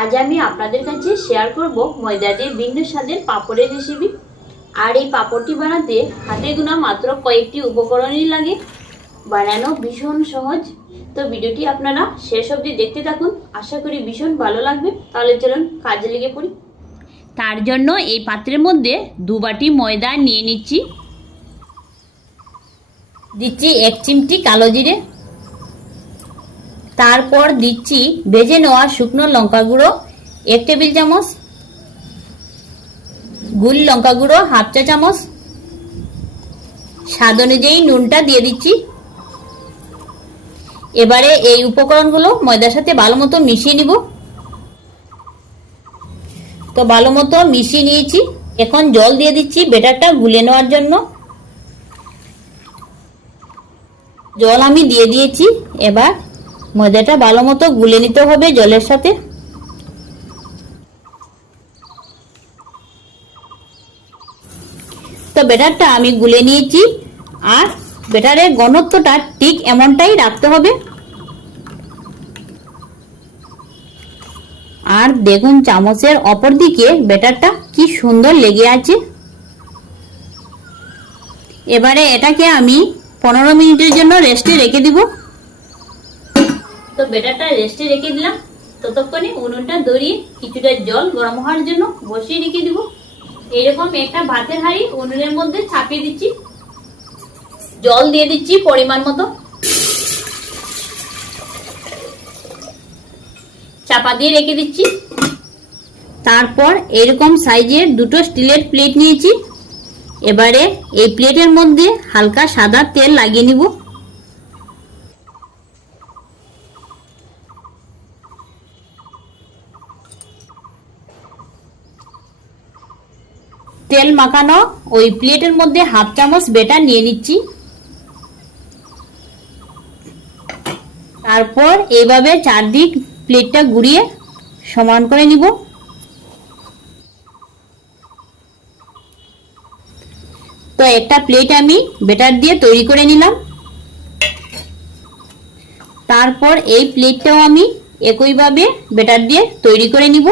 আজ আমি আপনাদের কাছে শেয়ার করব ময়দা দিয়ে ভিন্ন স্বাদের পাপড়ের রেসিপি। আর এই পাপড়টি বানাতে হাতে গোনা মাত্র কয়েকটি উপকরণই লাগে, বানানো ভীষণ সহজ। তো ভিডিওটি আপনারা শেষ অবধি দেখতে থাকুন, আশা করি ভীষণ ভালো লাগবে। তাহলে চলুন কাজে লেগে পড়ি। তার জন্য এই পাত্রের মধ্যে 2 বাটি ময়দা নিয়ে নিচ্ছি। দিচ্ছি 1 চিমটি কালো জিরে, তারপর দিচ্ছি ভেজে নেওয়া শুকনো লঙ্কা গুঁড়ো 1 টেবিল চামচ, গুল লঙ্কা গুঁড়ো 1/2 চা চামচ, স্বাদ অনুযায়ী নুনটা দিয়ে দিচ্ছি। এবারে এই উপকরণগুলো ময়দার সাথে ভালো মতো মিশিয়ে নিব। তো ভালো মতো মিশিয়ে নিয়েছি, এখন জল দিয়ে দিচ্ছি ব্যাটারটা গুলে নেওয়ার জন্য। জল আমি দিয়ে দিয়েছি, এবার ময়দাটা ভালো মতো গুলে নিতে হবে জলের সাথে। তো ব্যাটারটা আমি গুলে নিয়েছি, আর ব্যাটারের ঘনত্বটা ঠিক এমনটাই রাখতে হবে। আর দেখুন চামচের অপর দিকে ব্যাটারটা কি সুন্দর লেগে আছে। এবারে এটাকে আমি 15 মিনিটের জন্য রেস্টে রেখে দিব। তো ব্যাটারটা রেস্টে রেখে দিলাম, ততক্ষণে উনুনটা ধরিয়ে কিছুটা জল গরম হওয়ার জন্য বসিয়ে রেখে দিব। এইরকম একটা ভাতের হাঁড়ি উনুনের মধ্যে চাপিয়ে দিচ্ছি, জল দিয়ে দিচ্ছি পরিমাণ মতো, চাপা দিয়ে রেখে দিচ্ছি। তারপর এরকম সাইজের 2টো স্টিলের প্লেট নিয়েছি। এবারে এই প্লেটের মধ্যে হালকা সাদা তেল লাগিয়ে নিব। তেল মাখানো ওই প্লেটের মধ্যে 1/2 চামচ ব্যাটার নিয়ে নিচ্ছি। তারপর এইভাবে চারদিক প্লেটটা ঘুরিয়ে সমান করে নিব। তো একটা প্লেট আমি ব্যাটার দিয়ে তৈরি করে নিলাম। তারপর এই প্লেটটাও আমি একইভাবে ব্যাটার দিয়ে তৈরি করে নিব।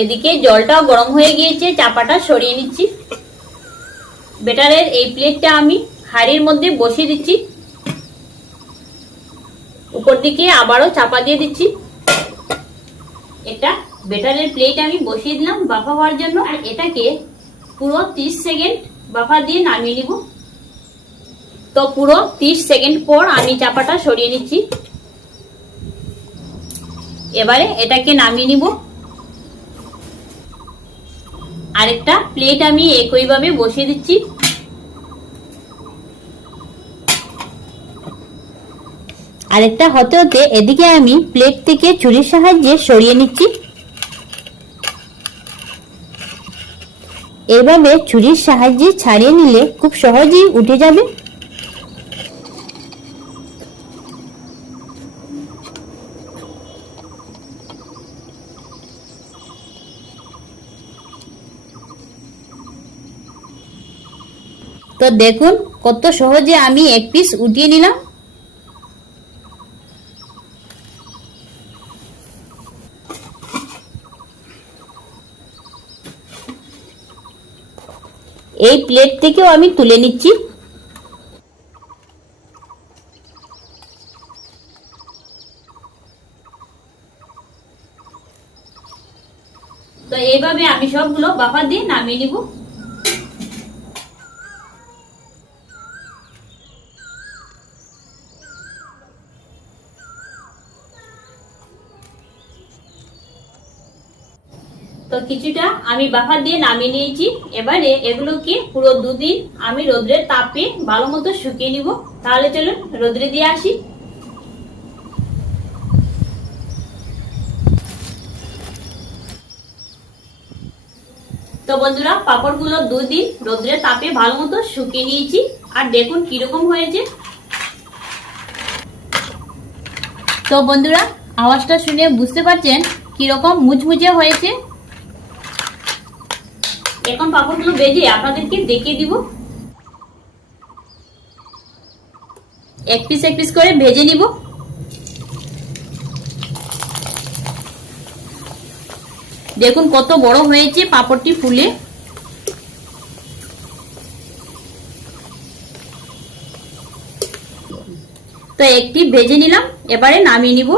এদিকে জলটাও গরম হয়ে গিয়েছে, চাপাটা সরিয়ে নিচ্ছি। ব্যাটারের এই প্লেটটা আমি হাঁড়ির মধ্যে বসিয়ে দিচ্ছি, উপর দিকে আবারও চাপা দিয়ে দিচ্ছি। এটা ব্যাটারের প্লেট আমি বসিয়ে দিলাম বাফা হওয়ার জন্য, আর এটাকে পুরো 30 সেকেন্ড বাফা দিয়ে নামিয়ে নিব। তো পুরো 30 সেকেন্ড পর আমি চাপাটা সরিয়ে নিচ্ছি। এবারে এটাকে নামিয়ে নিব। আরেকটা প্লেট আমি একইভাবে বসিয়ে দিচ্ছি। আরেকটা হতে হতে এদিকে আমি প্লেট থেকে ছুরির সাহায্যে সরিয়ে নিচ্ছি। এভাবে ছুরির সাহায্যে ছাড়িয়ে নিলে খুব সহজেই উঠে যাবে। তো দেখুন কত সহজে আমি এক পিস উঠিয়ে নিলাম। এই প্লেট থেকেও আমি তুলে নিচ্ছি। তো এইভাবে আমি সবগুলো বাফা দিয়ে নামিয়ে নিব। তো কিছুটা আমি বাফা দিয়ে নামিয়ে নিয়েছি। এবারে এগুলোকে পুরো 2 দিন আমি রোদ্রের তাপে ভালো মতো শুকিয়ে নিব। তাহলে চলুন রোদ্রে দিয়ে আসি। তো বন্ধুরা, পাপড়গুলো 2 দিন রোদ্রের তাপে ভালো মতো শুকিয়ে নিয়েছি, আর দেখুন কিরকম হয়েছে। তো বন্ধুরা, আওয়াজটা শুনে বুঝতে পারছেন কিরকম মুচমুচে হয়েছে। এখন পাপড়গুলো ভেজে আপনাদেরকে দেখিয়ে দিব। এক পিস করে ভেজে নিব। দেখুন কত বড় হয়েছে পাপড়টি ফুলে। তো একটি ভেজে নিলাম, এবারে নামিয়ে নিব।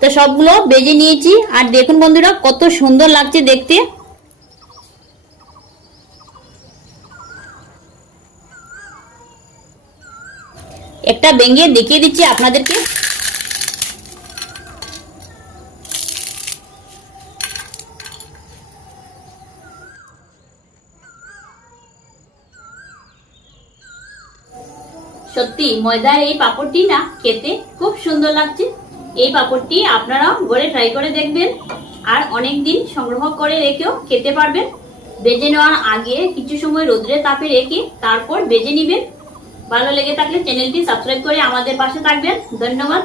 তো সবগুলো ভেজে নিয়েছি, আর দেখুন বন্ধুরা কত সুন্দর লাগছে দেখতে। একটা ভেঙে দেখিয়ে দিচ্ছি আপনাদেরকে। সত্যি ময়দার এই পাপড়টি না খেতে খুব সুন্দর লাগছে। এই পাপড়টি আপনারা ঘরে ট্রাই করে দেখবেন, আর অনেক দিন সংগ্রহ করে রেখেও খেতে পারবেন। ভেজে নেওয়ার আগে কিছু সময় রোদ্রে তাপে রেখে তারপর ভেজে নেবেন। ভালো লেগে থাকলে চ্যানেলটি সাবস্ক্রাইব করে আমাদের পাশে থাকবেন। ধন্যবাদ।